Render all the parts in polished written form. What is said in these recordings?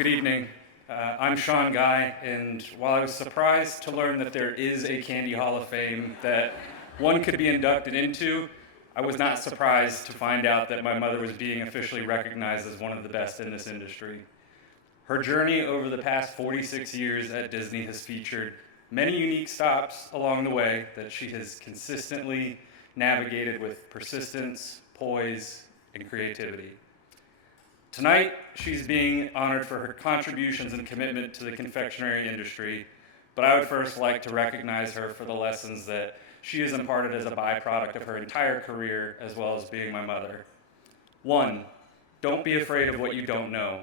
Good evening. I'm Sean Guy, and while I was surprised to learn that there is a Candy Hall of Fame that one could be inducted into, I was not surprised to find out that my mother was being officially recognized as one of the best in this industry. Her journey over the past 46 years at Disney has featured many unique stops along the way that she has consistently navigated with persistence, poise, and creativity. Tonight, she's being honored for her contributions and commitment to the confectionery industry, but I would first like to recognize her for the lessons that she has imparted as a byproduct of her entire career, as well as being my mother. 1, don't be afraid of what you don't know.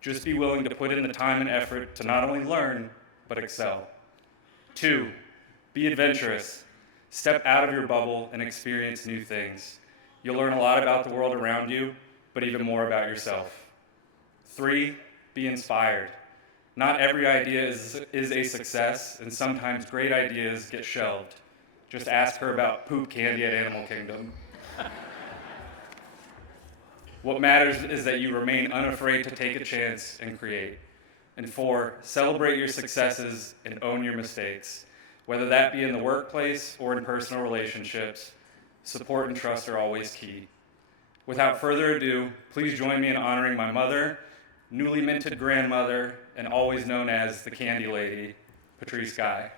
Just be willing to put in the time and effort to not only learn, but excel. 2, be adventurous. Step out of your bubble and experience new things. You'll learn a lot about the world around you, but even more about yourself. 3, be inspired. Not every idea is a success, and sometimes great ideas get shelved. Just ask her about poop candy at Animal Kingdom. What matters is that you remain unafraid to take a chance and create. And 4, celebrate your successes and own your mistakes. Whether that be in the workplace or in personal relationships, support and trust are always key. Without further ado, please join me in honoring my mother, newly minted grandmother, and always known as the Candy Lady, Patrice Guy.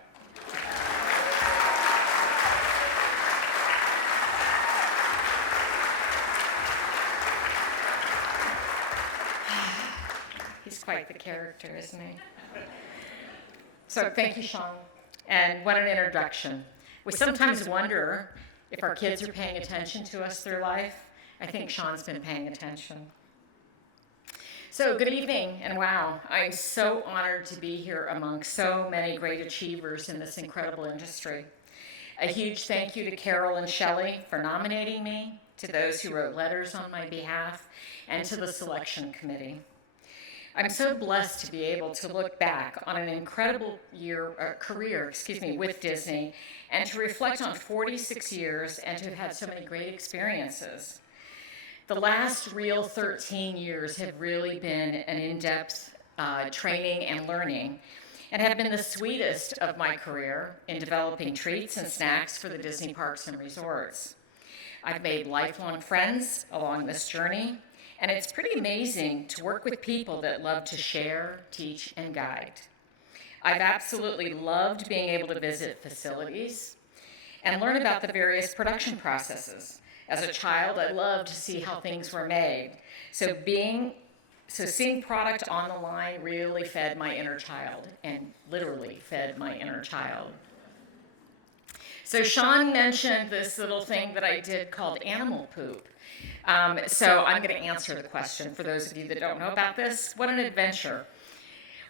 He's quite the character, isn't he? So thank you, Sean. And what an introduction. We sometimes wonder if our kids are paying attention to us through life. I think Sean's been paying attention. So good evening, and wow, I'm so honored to be here among so many great achievers in this incredible industry. A huge thank you to Carol and Shelley for nominating me, to those who wrote letters on my behalf, and to the selection committee. I'm so blessed to be able to look back on an incredible career with Disney and to reflect on 46 years and to have had so many great experiences. The last real 13 years have really been an in-depth training and learning and have been the sweetest of my career in developing treats and snacks for the Disney parks and resorts. I've made lifelong friends along this journey, and it's pretty amazing to work with people that love to share, teach, and guide. I've absolutely loved being able to visit facilities and learn about the various production processes. As a child, I loved to see how things were made. So seeing product on the line really fed my inner child, and literally fed my inner child. So Sean mentioned this little thing that I did called animal poop. So I'm going to answer the question for those of you that don't know about this. What an adventure.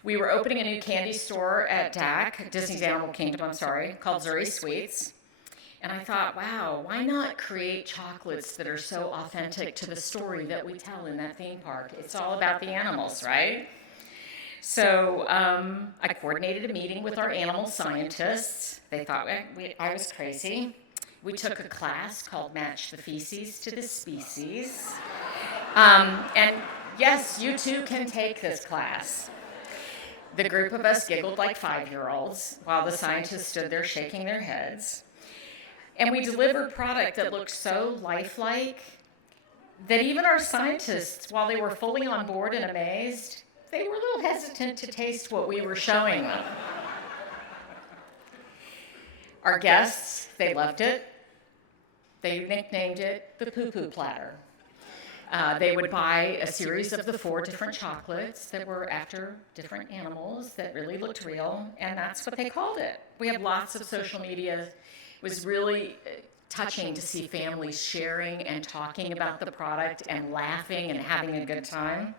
We were opening a new candy store at DAC, Disney's Animal Kingdom, called Zuri Sweets. And I thought, wow, why not create chocolates that are so authentic to the story that we tell in that theme park? It's all about the animals, right? So I coordinated a meeting with our animal scientists. They thought I was crazy. We took a class called Match the Feces to the Species. And yes, you too can take this class. The group of us giggled like 5-year-olds while the scientists stood there shaking their heads. And we delivered product that looked so lifelike that even our scientists, while they were fully on board and amazed, they were a little hesitant to taste what we were showing them. Our guests, they loved it. They nicknamed it the poo-poo platter. They would buy a series of the 4 different chocolates that were after different animals that really looked real, and that's what they called it. We have lots of social media. It was really touching to see families sharing and talking about the product and laughing and having a good time.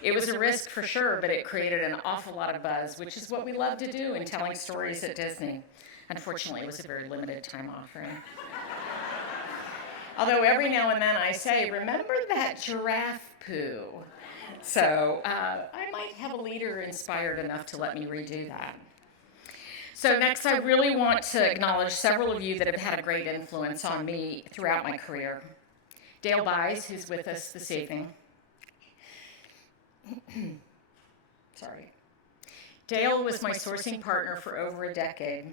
It was a risk for sure, but it created an awful lot of buzz, which is what we love to do in telling stories at Disney. Unfortunately, it was a very limited time offering. Although every now and then I say, remember that giraffe poo? So I might have a leader inspired enough to let me redo that. So next, I really want to acknowledge several of you that have had a great influence on me throughout my career. Dale Buys, who's with us this evening. Sorry. Dale was my sourcing partner for over a decade.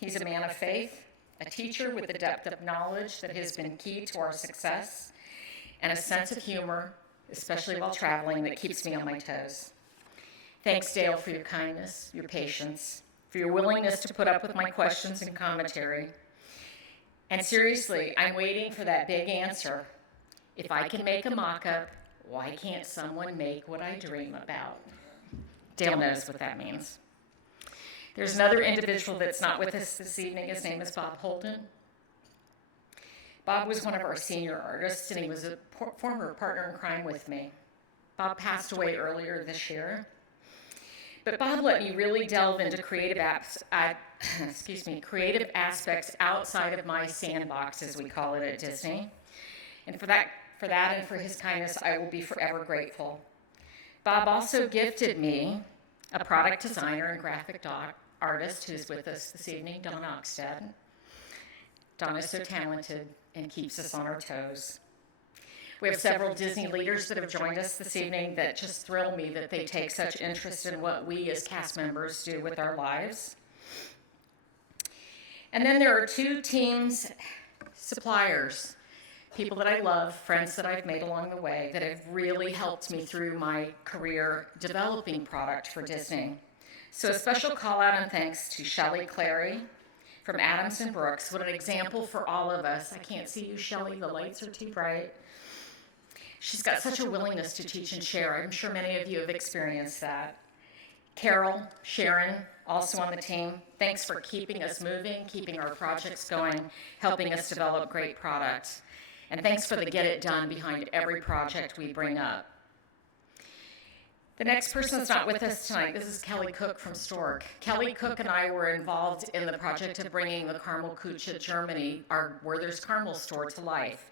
He's a man of faith, a teacher with a depth of knowledge that has been key to our success, and a sense of humor, especially while traveling, that keeps me on my toes. Thanks, Dale, for your kindness, your patience, for your willingness to put up with my questions and commentary. And seriously, I'm waiting for that big answer. If I can make a mock-up, why can't someone make what I dream about? Dale knows what that means. There's another individual that's not with us this evening. His name is Bob Holden. Bob was one of our senior artists, and he was a former partner in crime with me. Bob passed away earlier this year. But Bob let me really delve into creative aspects outside of my sandbox, as we call it at Disney. And for that and for his kindness, I will be forever grateful. Bob also gifted me a product designer and graphic artist who's with us this evening, Dawn Oxted. Dawn is so talented and keeps us on our toes. We have several Disney leaders that have joined us this evening that just thrill me that they take such interest in what we as cast members do with our lives. And then there are two teams, suppliers, people that I love, friends that I've made along the way that have really helped me through my career developing product for Disney. So a special call out and thanks to Shelley Clary from Adams and Brooks. What an example for all of us. I can't see you, Shelley, the lights are too bright. She's got such a willingness to teach and share. I'm sure many of you have experienced that. Carol, Sharon, also on the team, thanks for keeping us moving, keeping our projects going, helping us develop great products. And thanks for the get it done behind every project we bring up. The next person that's not with us tonight, this is Kelly Cook from Stork. Kelly Cook and I were involved in the project of bringing the Caramel Kucha Germany, our Werther's Caramel store, to life.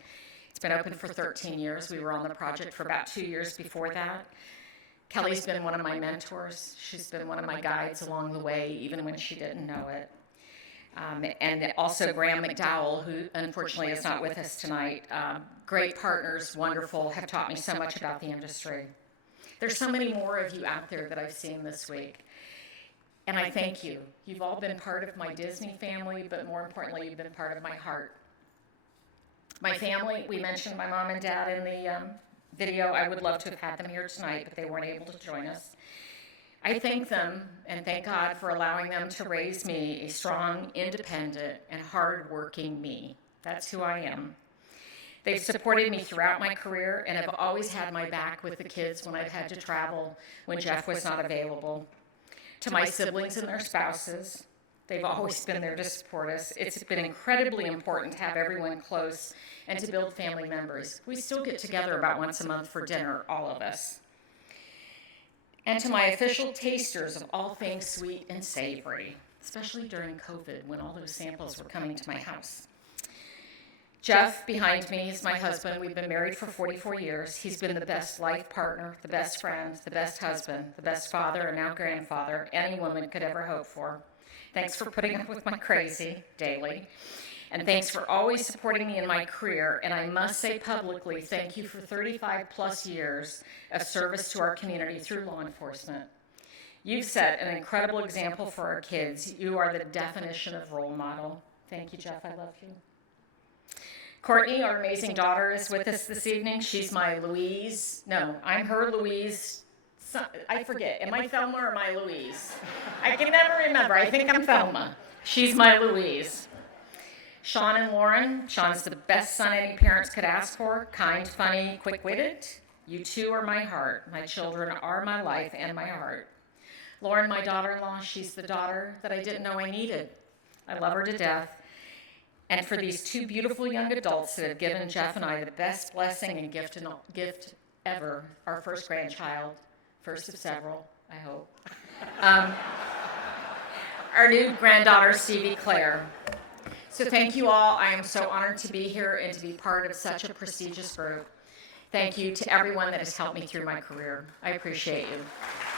It's been open for 13 years. We were on the project for about 2 years before that. Kelly's been one of my mentors. She's been one of my guides along the way, even when she didn't know it. And also Graham McDowell, who unfortunately is not with us tonight. Great partners, wonderful, have taught me so much about the industry. There's so many more of you out there that I've seen this week. And I thank you. You've all been part of my Disney family, but more importantly, you've been part of my heart. My family, we mentioned my mom and dad in the video. I would love to have had them here tonight, but they weren't able to join us. I thank them and thank God for allowing them to raise me a strong, independent, and hardworking me. That's who I am. They've supported me throughout my career and have always had my back with the kids when I've had to travel, when Jeff was not available. To my siblings and their spouses, they've always been there to support us. It's been incredibly important to have everyone close and to build family memories. We still get together about once a month for dinner, all of us. And to my official tasters of all things sweet and savory, especially during COVID when all those samples were coming to my house. Jeff, behind me, is my husband. We've been married for 44 years. He's been the best life partner, the best friend, the best husband, the best father, and now grandfather any woman could ever hope for. Thanks for putting up with my crazy daily. And thanks for always supporting me in my career. And I must say publicly, thank you for 35 plus years of service to our community through law enforcement. You've set an incredible example for our kids. You are the definition of role model. Thank you, Jeff. I love you. Courtney, our amazing daughter, is with us this evening. She's my Louise. No, I'm her Louise. I forget. Am I Thelma or am I Louise? I can never remember. I think I'm Thelma. She's my Louise. Sean and Lauren. Sean's the best son any parents could ask for. Kind, funny, quick-witted. You two are my heart. My children are my life and my heart. Lauren, my daughter-in-law, she's the daughter that I didn't know I needed. I love her to death. And for these two beautiful young adults that have given Jeff and I the best blessing and gift ever, our first grandchild, first of several, I hope. Our new granddaughter, Stevie Claire. So thank you all. I am so honored to be here and to be part of such a prestigious group. Thank you to everyone that has helped me through my career. I appreciate you.